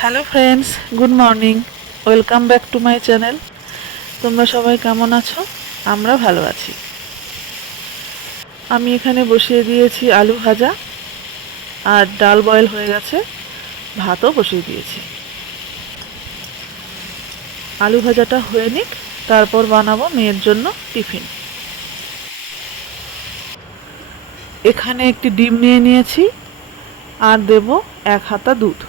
Hello friends good morning welcome back to my channel তোমরা সবাই কেমন আছো? আমরা ভালো আছি। আমি এখানে বসিয়ে দিয়েছি আলু ভাজা আর ডাল বয়েল হয়ে গেছে। ভাতও বসিয়ে দিয়েছি। আলু ভাজাটা হয়ে নিক, তারপর বানাবো মেয়ের জন্য টিফিন। এখানে একটি ডিম নিয়ে নিয়েছি, আর দেব এক হাতা দুধ।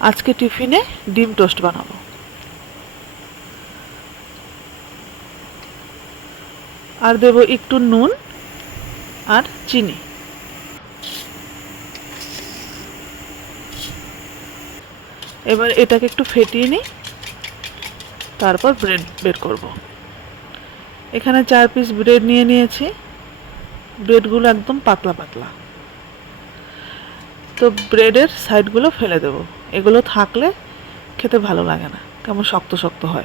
আজকে টিফিনে ডিম টোস্ট বানাবো। আর দেব একটু নুন আর চিনি। এবার এটাকে একটু ফেটিয়ে নিই, তারপর ব্রেড বের করব। এখানে চার পিস ব্রেড নিয়ে নিয়েছি। ব্রেডগুলো একদম পাতলা পাতলা। তো ব্রেডের সাইডগুলো ফেলে দেবো। এগুলো থাকলে খেতে ভালো লাগে না। কেমন শক্ত শক্ত হয়।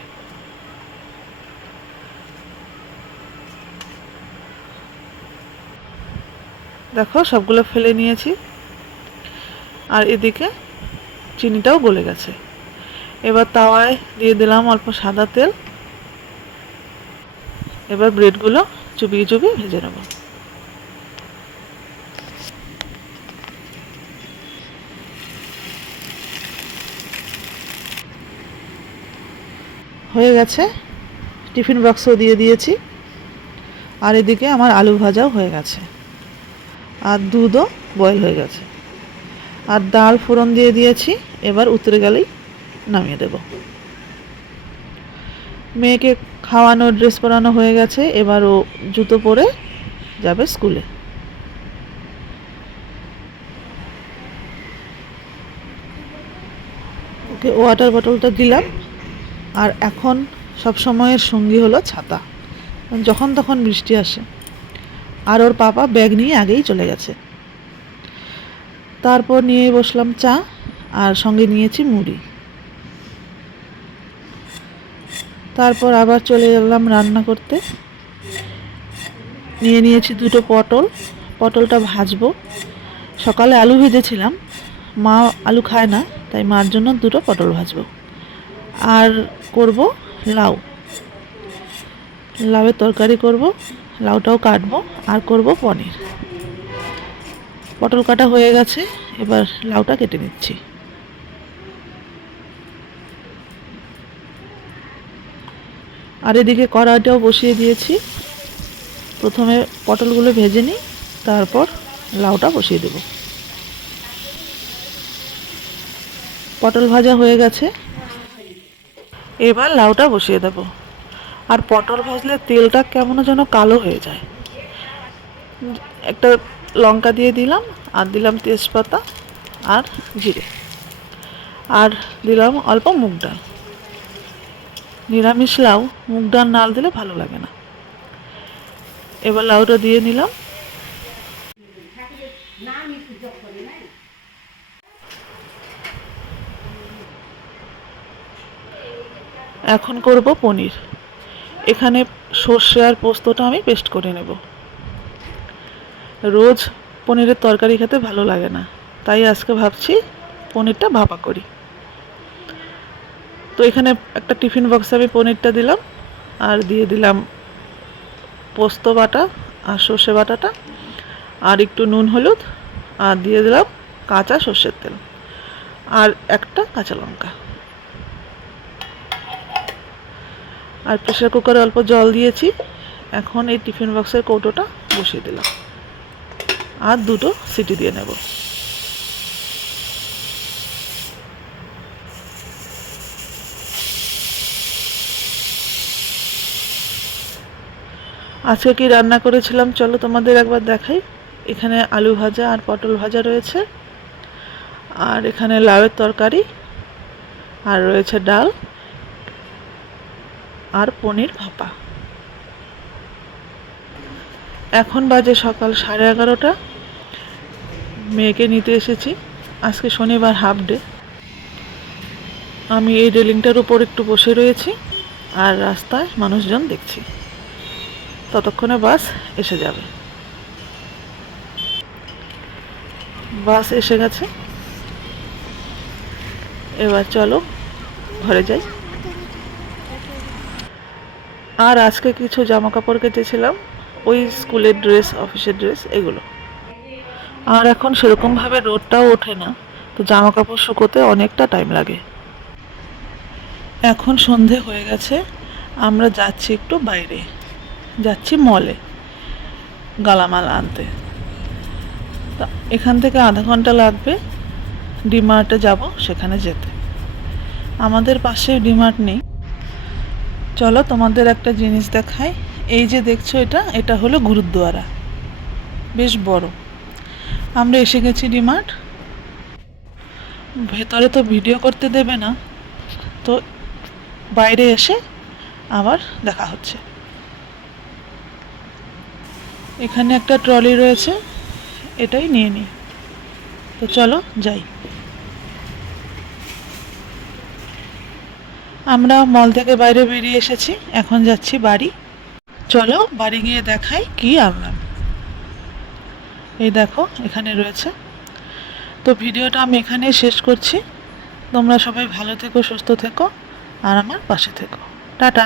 দেখো, সবগুলো ফেলে নিয়েছি। আর এদিকে চিনিটাও গলে গেছে। এবার তাওয়ায় দিয়ে দিলাম অল্প সাদা তেল। এবার ব্রেডগুলো চুবিয়ে চুবিয়ে ভেজে নেব। হয়ে গেছে। টিফিন বক্সও দিয়ে দিয়েছি। আর এদিকে আমার আলু ভাজাও হয়ে গেছে। আর দুধও বয়েল হয়ে গেছে। আর ডাল ফোড়ন দিয়ে দিয়েছি। এবার উতরে গেলেই নামিয়ে দেব। মেয়েকে খাওয়ানো, ড্রেস পরানো হয়ে গেছে। এবার ও জুতো পরে যাবে স্কুলে। ওকে ওয়াটার বটলটা দিলাম। আর এখন সব সময়ের সঙ্গী হলো ছাতা। যখন তখন বৃষ্টি আসে। আর ওর পাপা ব্যাগ নিয়ে আগেই চলে গেছে। তারপর নিয়ে বসলাম চা আর সঙ্গে নিয়েছি মুড়ি। তারপর আবার চলে গেলাম রান্না করতে। নিয়ে নিয়েছি দুটো পটল। পটলটা ভাজবো। সকালে আলু ভেজেছিলাম। মা আলু খায় না, তাই মার জন্য দুটো পটল ভাজবো। আর করব লাউ। লাউয়ের তরকারি করব, লাউটাও কাটবো, আর করব পনির। পটল কাটা হয়ে গেছে, এবার লাউটা কেটে নিচ্ছি। আর এদিকে কড়াইটাও বসিয়ে দিয়েছি। প্রথমে পটলগুলো ভেজে নিই, তারপর লাউটা বসিয়ে দেব। পটল ভাজা হয়ে গেছে এবার লাউটা বসিয়ে দেব। আর পটল ভাজলে তেলটা কেমন যেন কালো হয়ে যায়। একটা লঙ্কা দিয়ে দিলাম, আর দিলাম তেজপাতা আর জিরে। আর দিলাম অল্প মুগ ডাল। নিরামিষ লাউ, মুগ ডাল নাল দিলে ভালো লাগে না। এবার লাউটা দিয়ে নিলাম। এখন করব পনির। এখানে সর্ষে আর পোস্তটা আমি পেস্ট করে নেব। রোজ পনিরের তরকারি খেতে ভালো লাগে না, তাই আজকে ভাবছি পনিরটা ভাপা করি। তো এখানে একটা টিফিন বক্সে আমি পনিরটা দিলাম, আর দিয়ে দিলাম পোস্ত বাটা আর সর্ষে বাটাটা, আর একটু নুন হলুদ, আর দিয়ে দিলাম কাঁচা সর্ষের তেল, আর একটা কাঁচা লঙ্কা। আর প্রেশার কুকারে অল্প জল দিয়েছি। এখন এই টিফিন বক্সের কৌটোটা বসিয়ে দিলাম। আর দুটো সিটি দিয়ে নেব। আজকে কি রান্না করেছিলাম? চলো তোমাদের একবার দেখাই। এখানে আলু ভাজা আর পটল ভাজা রয়েছে। আর এখানে লাউয়ের তরকারি। আর রয়েছে ডাল। আর পনির ভাপা। এখন বাজে সকাল সাড়ে এগারোটা। মেয়েকে নিতে এসেছি। আজকে শনিবার হাফ ডে আমি এই রেলিংটার উপর একটু বসে রয়েছি আর রাস্তায় মানুষজন দেখছি। ততক্ষণে বাস এসে যাবে। বাস এসে গেছে। এবার চলো ঘরে যাই। আর আজকে কিছু জামা কাপড় কেটেছিলাম, ওই স্কুলের ড্রেস, অফিসের ড্রেস, এগুলো। আর এখন সেরকমভাবে রোদটাও ওঠে না, তো জামা কাপড় শুকোতে অনেকটা টাইম লাগে। এখন সন্ধে হয়ে গেছে, আমরা যাচ্ছি একটু বাইরে। যাচ্ছি মলে, গালামাল আনতে। তা এখান থেকে আধা ঘণ্টা লাগবে, ডিমার্টে যাব, সেখানে যেতে। আমাদের পাশে ডিমার্ট নেই। চলো তোমাদের একটা জিনিস দেখাই। এই যে দেখছ এটা এটা হলো গুরুদ্বারা। বেশ বড়। আমরা এসে গেছি ডিমার্ট। ভেতরে তো ভিডিও করতে দেবে না। তো বাইরে এসে আবার দেখা হচ্ছে। এখানে একটা ট্রলি রয়েছে। এটাই নিয়ে নিই তো চলো যাই। আমরা মল থেকে বাইরে বেরিয়ে এসেছি, এখন যাচ্ছি বাড়ি। চলো বাড়ি গিয়ে দেখাই কি আনলাম এই দেখো, এখানে রয়েছে। তো ভিডিওটা আমি এখানে শেষ করছি। তোমরা সবাই ভালো থেকো, সুস্থ থেকো, আর আমার পাশে থেকো। টাটা।